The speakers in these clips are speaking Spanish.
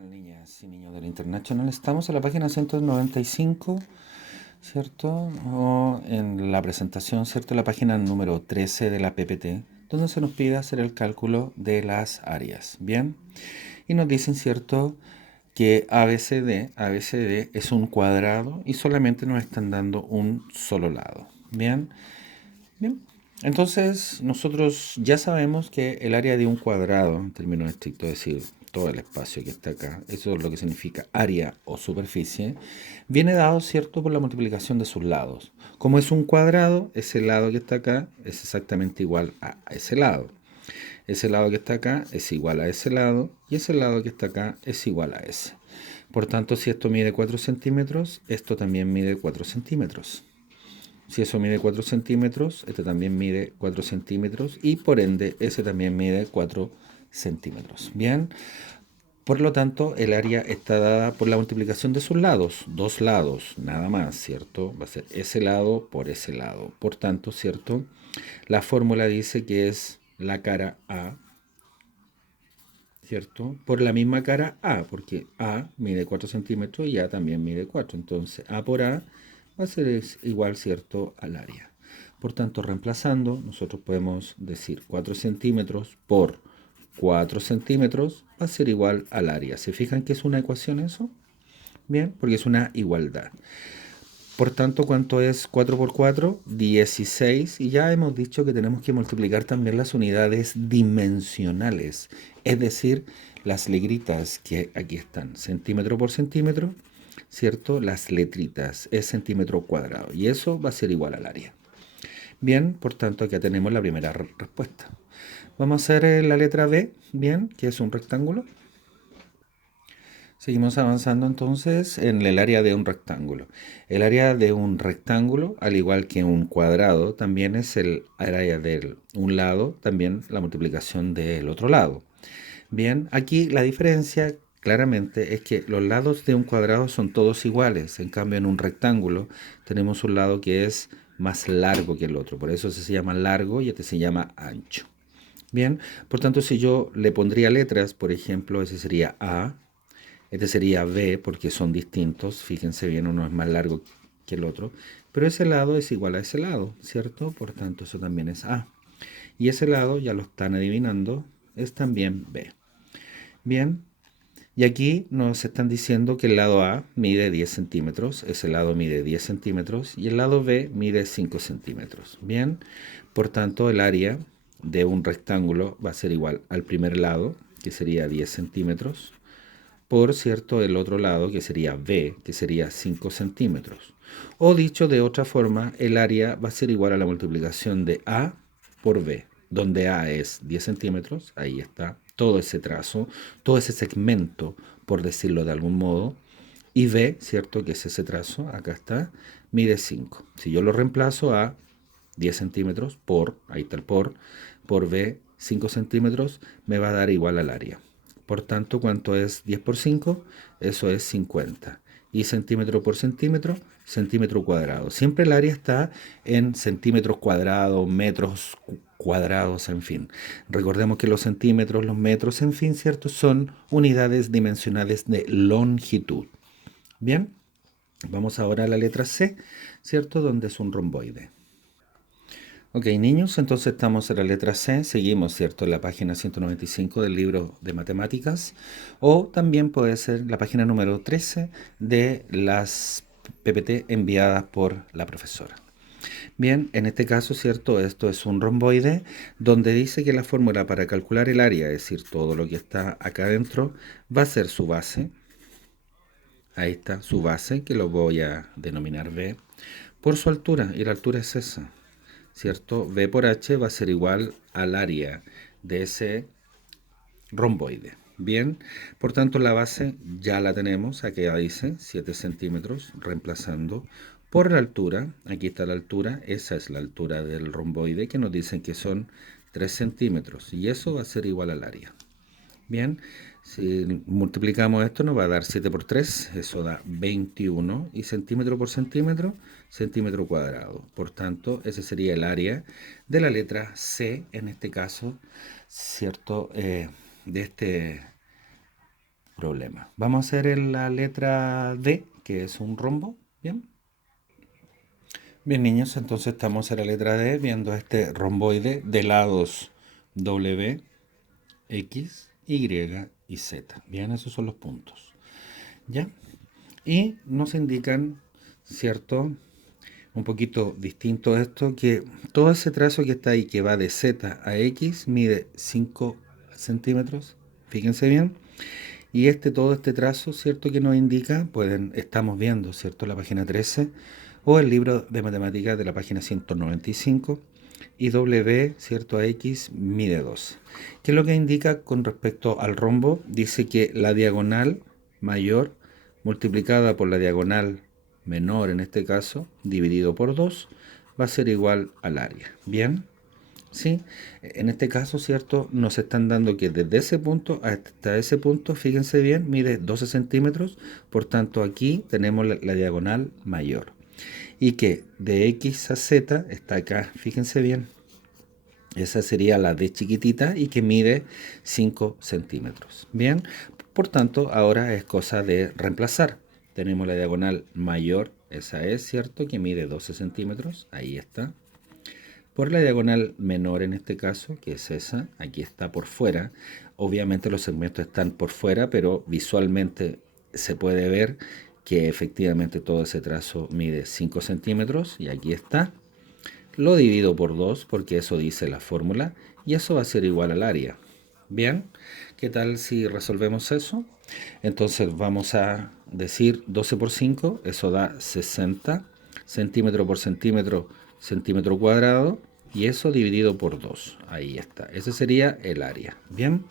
Niñas y niños del International, estamos en la página 195, ¿cierto? O en la presentación, ¿cierto? La página número 13 de la PPT, donde se nos pide hacer el cálculo de las áreas, ¿bien? Y nos dicen, ¿cierto? Que ABCD es un cuadrado y solamente nos están dando un solo lado, ¿bien? Bien. Entonces, nosotros ya sabemos que el área de un cuadrado, en términos estrictos, es decir, todo el espacio que está acá, eso es lo que significa área o superficie, viene dado, ¿cierto?, por la multiplicación de sus lados. Como es un cuadrado, ese lado que está acá es exactamente igual a ese lado. Ese lado que está acá es igual a ese lado y ese lado que está acá es igual a ese. Por tanto, si esto mide 4 centímetros, esto también mide 4 centímetros. Si eso mide 4 centímetros, este también mide 4 centímetros y por ende ese también mide 4 centímetros. Bien, por lo tanto el área está dada por la multiplicación de sus lados, dos lados, nada más, ¿cierto? Va a ser ese lado por ese lado. Por tanto, ¿cierto? La fórmula dice que es la cara A, ¿cierto? Por la misma cara A, porque A mide 4 centímetros y A también mide 4. Entonces A por A va a ser igual, ¿cierto?, al área. Por tanto, reemplazando, nosotros podemos decir 4 centímetros por 4 centímetros va a ser igual al área. ¿Se fijan que es una ecuación eso? Bien, porque es una igualdad. Por tanto, ¿cuánto es 4 por 4? 16. Y ya hemos dicho que tenemos que multiplicar también las unidades dimensionales. Es decir, las legritas que aquí están, centímetro por centímetro, ¿cierto? Las letritas es centímetro cuadrado. Y eso va a ser igual al área. Bien, por tanto, acá tenemos la primera respuesta. Vamos a hacer la letra B, bien, que es un rectángulo. Seguimos avanzando entonces en el área de un rectángulo. El área de un rectángulo, al igual que un cuadrado, también es el área de un lado, también la multiplicación del otro lado. Bien, aquí la diferencia claramente es que los lados de un cuadrado son todos iguales. En cambio, en un rectángulo tenemos un lado que es más largo que el otro. Por eso se llama largo y este se llama ancho. Bien, por tanto, si yo le pondría letras, por ejemplo, ese sería A. Este sería B porque son distintos. Fíjense bien, uno es más largo que el otro. Pero ese lado es igual a ese lado, ¿cierto? Por tanto, eso también es A. Y ese lado, ya lo están adivinando, es también B. Bien, y aquí nos están diciendo que el lado A mide 10 centímetros, ese lado mide 10 centímetros y el lado B mide 5 centímetros. Bien, por tanto, el área de un rectángulo va a ser igual al primer lado, que sería 10 centímetros, por cierto el otro lado que sería B, que sería 5 centímetros. O dicho de otra forma, el área va a ser igual a la multiplicación de A por B, donde A es 10 centímetros, ahí está todo ese trazo, todo ese segmento, por decirlo de algún modo, y B, ¿cierto? Que es ese trazo, acá está, mide 5. Si yo lo reemplazo a 10 centímetros por, ahí está el por B, 5 centímetros, me va a dar igual al área. Por tanto, ¿cuánto es 10 por 5? Eso es 50. Y centímetro por centímetro, centímetro cuadrado. Siempre el área está en centímetros cuadrados, metros cuadrados, en fin. Recordemos que los centímetros, los metros, en fin, ¿cierto? Son unidades dimensionales de longitud. Bien, vamos ahora a la letra C, ¿cierto? Donde es un romboide. Ok, niños, entonces estamos en la letra C, seguimos, ¿cierto?, en la página 195 del libro de matemáticas, o también puede ser la página número 13 de las PPT enviadas por la profesora. Bien, en este caso, ¿cierto?, esto es un romboide donde dice que la fórmula para calcular el área, es decir, todo lo que está acá adentro, va a ser su base. Ahí está su base, que lo voy a denominar B, por su altura, y la altura es esa. ¿Cierto? B por H va a ser igual al área de ese romboide. Bien, por tanto la base ya la tenemos, aquí dice 7 centímetros, reemplazando por la altura, aquí está la altura, esa es la altura del romboide que nos dicen que son 3 centímetros y eso va a ser igual al área. Bien, si multiplicamos esto nos va a dar 7 por 3, eso da 21 y centímetro por centímetro, centímetro cuadrado. Por tanto, ese sería el área de la letra C, en este caso, ¿cierto? De este problema. Vamos a hacer en la letra D, que es un rombo. Bien. Bien, niños, entonces estamos en la letra D viendo este romboide de lados W, X, Y y Z. Bien, esos son los puntos. ¿Ya? Y nos indican, ¿cierto? Un poquito distinto esto, que todo ese trazo que está ahí, que va de Z a X, mide 5 centímetros. Fíjense bien. Y todo este trazo, ¿cierto? Que nos indica, estamos viendo, ¿cierto? La página 13 o el libro de matemáticas de la página 195 y W, ¿cierto? A X mide 12. ¿Qué es lo que indica con respecto al rombo? Dice que la diagonal mayor multiplicada por la diagonal menor, en este caso, dividido por 2, va a ser igual al área. ¿Bien? ¿Sí? En este caso, ¿cierto? Nos están dando que desde ese punto hasta ese punto, fíjense bien, mide 12 centímetros, por tanto aquí tenemos la diagonal mayor. Y que de X a Z está acá, fíjense bien, esa sería la D chiquitita y que mide 5 centímetros. Bien, por tanto, ahora es cosa de reemplazar. Tenemos la diagonal mayor, esa es, ¿cierto? Que mide 12 centímetros, ahí está. Por la diagonal menor en este caso, que es esa, aquí está por fuera. Obviamente los segmentos están por fuera, pero visualmente se puede ver que efectivamente todo ese trazo mide 5 centímetros y aquí está. Lo divido por 2 porque eso dice la fórmula y eso va a ser igual al área. Bien, ¿qué tal si resolvemos eso? Entonces vamos a decir 12 por 5, eso da 60 centímetro por centímetro, centímetro cuadrado, y eso dividido por 2. Ahí está, ese sería el área. Bien,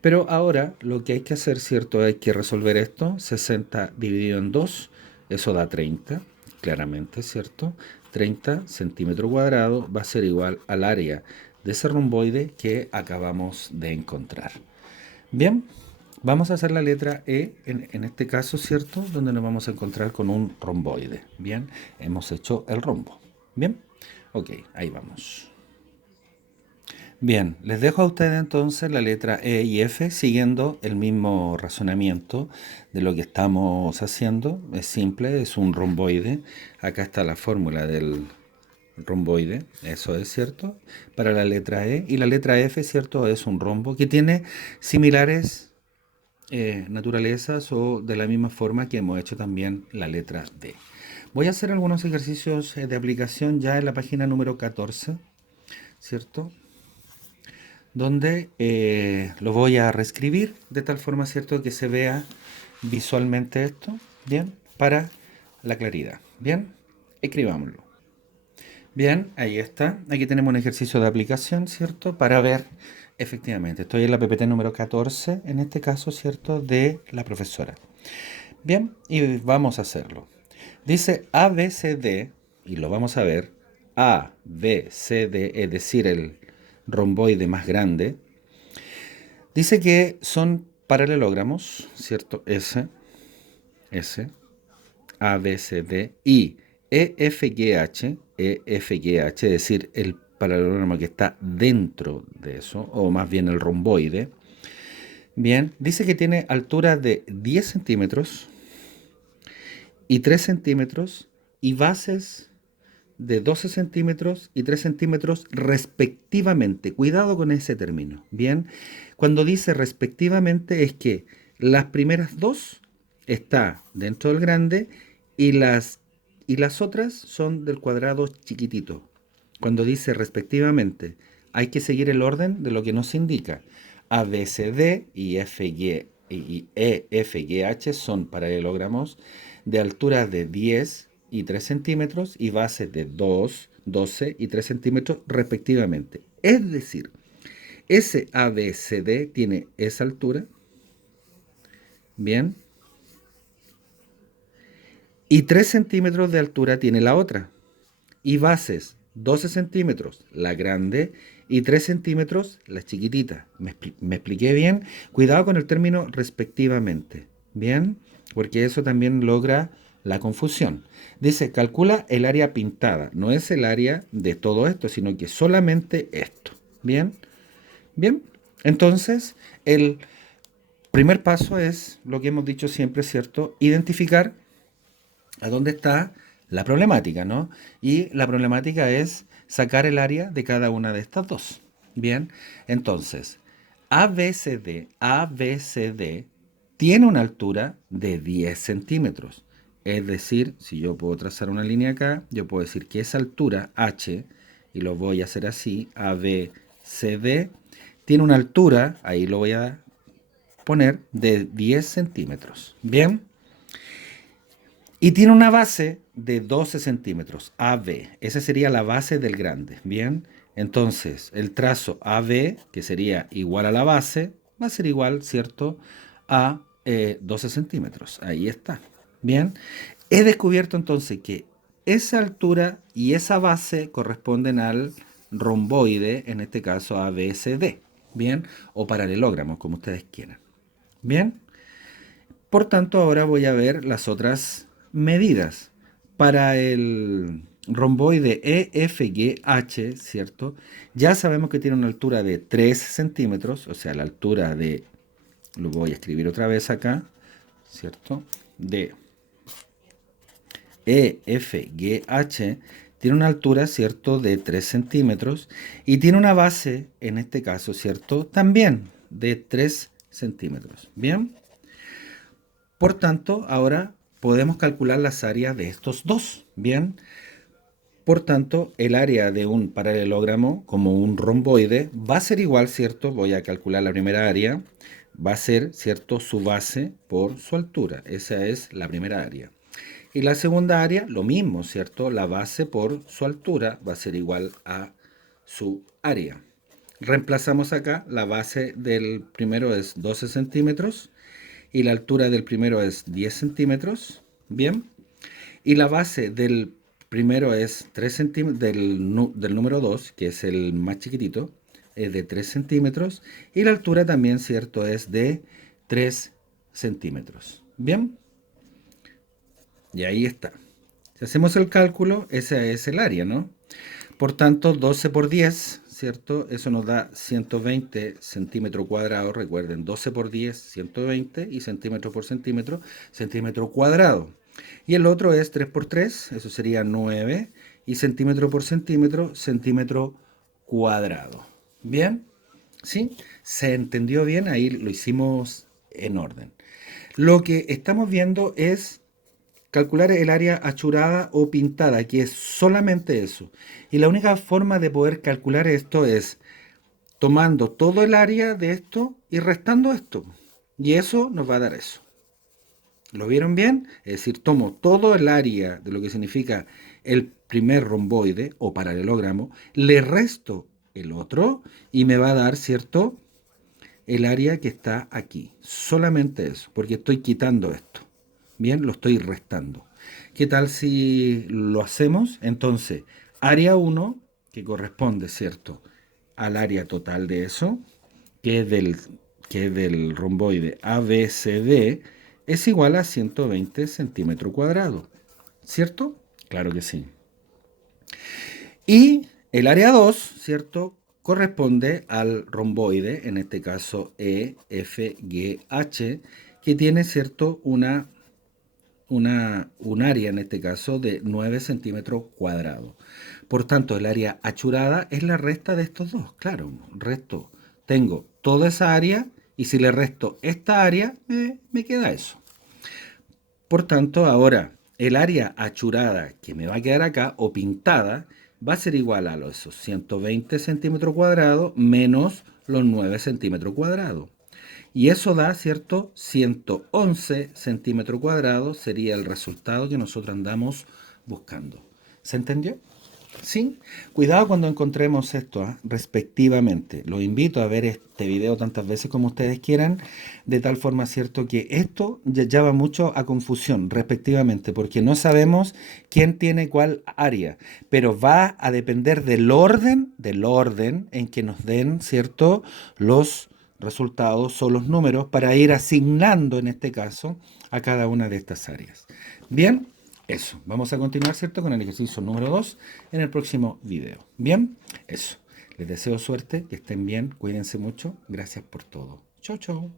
pero ahora lo que hay que hacer, ¿cierto? Hay que resolver esto, 60 dividido en 2, eso da 30, claramente, ¿cierto? 30 centímetros cuadrados va a ser igual al área de ese romboide que acabamos de encontrar. Bien, vamos a hacer la letra E en este caso, ¿cierto? Donde nos vamos a encontrar con un romboide. Bien, hemos hecho el rombo. Bien, ok, ahí vamos. Bien, les dejo a ustedes entonces la letra E y F siguiendo el mismo razonamiento de lo que estamos haciendo. Es simple, es un romboide. Acá está la fórmula del romboide, eso es cierto, para la letra E. Y la letra F, cierto, es un rombo que tiene similares naturalezas o de la misma forma que hemos hecho también la letra D. Voy a hacer algunos ejercicios de aplicación ya en la página número 14, ¿cierto? Donde lo voy a reescribir de tal forma, ¿cierto?, que se vea visualmente esto, ¿bien? Para la claridad, ¿bien? Escribámoslo. Bien, ahí está. Aquí tenemos un ejercicio de aplicación, ¿cierto? Para ver, efectivamente, estoy en la PPT número 14, en este caso, ¿cierto?, de la profesora. Bien, y vamos a hacerlo. Dice A, B, C, D, y lo vamos a ver. A, B, C, D, es decir, el romboide más grande. Dice que son paralelogramos, ¿cierto? S, A, B, C, D y EFGH, EFGH, es decir, el paralelogramo que está dentro de eso, o más bien el romboide. Bien, dice que tiene altura de 10 centímetros y 3 centímetros y bases de 12 centímetros y 3 centímetros respectivamente. Cuidado con ese término. Bien, cuando dice respectivamente es que las primeras dos está dentro del grande y las otras son del cuadrado chiquitito. Cuando dice respectivamente, hay que seguir el orden de lo que nos indica. A, B, C, D y F, G, y E, F, G, H son paralelogramos de altura de 10 y 3 centímetros y bases de 2, 12 y 3 centímetros respectivamente. Es decir, ese ABCD tiene esa altura, bien, y 3 centímetros de altura tiene la otra. Y bases 12 centímetros la grande y 3 centímetros la chiquitita. ¿Me expliqué bien? Cuidado con el término respectivamente, ¿bien? Porque eso también logra la confusión. Dice, calcula el área pintada. No es el área de todo esto, sino que solamente esto. ¿Bien? Bien. Entonces, el Primer paso es lo que hemos dicho siempre, ¿cierto? Identificar a dónde está la problemática, ¿no? Y la problemática es sacar el área de cada una de estas dos. Bien, entonces, ABCD tiene una altura de 10 centímetros. Es decir, si yo puedo trazar una línea acá, yo puedo decir que esa altura H, y lo voy a hacer así, ABCD, tiene una altura, ahí lo voy a poner, de 10 centímetros. Bien, y tiene una base de 12 centímetros, AB. Esa sería la base del grande. Bien, entonces el trazo AB, que sería igual a la base, va a ser igual, ¿cierto?, a 12 centímetros. Ahí está. Bien, he descubierto entonces que esa altura y esa base corresponden al romboide, en este caso ABCD. Bien, o paralelogramo, como ustedes quieran. Bien. Por tanto, ahora voy a ver las otras medidas. Para el romboide EFGH, ¿cierto? Ya sabemos que tiene una altura de 3 centímetros, o sea, la altura de, lo voy a escribir otra vez acá, ¿cierto? De EFGH tiene una altura, ¿cierto?, de 3 centímetros y tiene una base, en este caso, ¿cierto?, también de 3 centímetros. ¿Bien? Por tanto, ahora podemos calcular las áreas de estos dos. Bien, por tanto, el área de un paralelogramo como un romboide va a ser igual, ¿cierto? Voy a calcular la primera área. Va a ser, ¿cierto?, su base por su altura. Esa es la primera área. Y la segunda área, lo mismo, ¿cierto? La base por su altura va a ser igual a su área. Reemplazamos acá, la base del primero es 12 centímetros y la altura del primero es 10 centímetros, bien, y la base del primero es 3 centímetros, del número 2, que es el más chiquitito, es de 3 centímetros, y la altura también, cierto, es de 3 centímetros, bien, y ahí está. Si hacemos el cálculo, ese es el área, ¿no? Por tanto, 12 por 10, ¿cierto? Eso nos da 120 centímetros cuadrados. Recuerden, 12 por 10, 120 y centímetro por centímetro cuadrado. Y el otro es 3 por 3, eso sería 9, y centímetro por centímetro cuadrado. ¿Bien? ¿Sí? ¿Se entendió bien? Ahí lo hicimos en orden. Lo que estamos viendo es calcular el área achurada o pintada, que es solamente eso. Y la única forma de poder calcular esto es tomando todo el área de esto y restando esto. Y eso nos va a dar eso. ¿Lo vieron bien? Es decir, tomo todo el área de lo que significa el primer romboide o paralelogramo, le resto el otro y me va a dar, ¿cierto?, el área que está aquí. Solamente eso, porque estoy quitando esto. Bien, lo estoy restando. ¿Qué tal si lo hacemos? Entonces, área 1, que corresponde, ¿cierto?, al área total de eso, que es del romboide ABCD, es igual a 120 centímetros cuadrados. ¿Cierto? Claro que sí. Y el área 2, ¿cierto?, corresponde al romboide, en este caso EFGH, que tiene, ¿cierto?, un área, en este caso, de 9 centímetros cuadrados. Por tanto, el área achurada es la resta de estos dos. Claro, resto. Tengo toda esa área y si le resto esta área, me queda eso. Por tanto, ahora el área achurada que me va a quedar acá o pintada va a ser igual a esos 120 centímetros cuadrados menos los 9 centímetros cuadrados. Y eso da, ¿cierto?, 111 centímetros cuadrados sería el resultado que nosotros andamos buscando. ¿Se entendió? ¿Sí? Cuidado cuando encontremos esto, ¿eh?, respectivamente. Los invito a ver este video tantas veces como ustedes quieran, de tal forma, ¿cierto?, que esto ya va mucho a confusión, respectivamente, porque no sabemos quién tiene cuál área, pero va a depender del orden en que nos den, ¿cierto?, los resultados o los números para ir asignando, en este caso, a cada una de estas áreas. Bien. Eso, vamos a continuar, ¿cierto?, con el ejercicio número 2 en el próximo video. Bien, eso. Les deseo suerte, que estén bien, cuídense mucho. Gracias por todo. Chau, chau.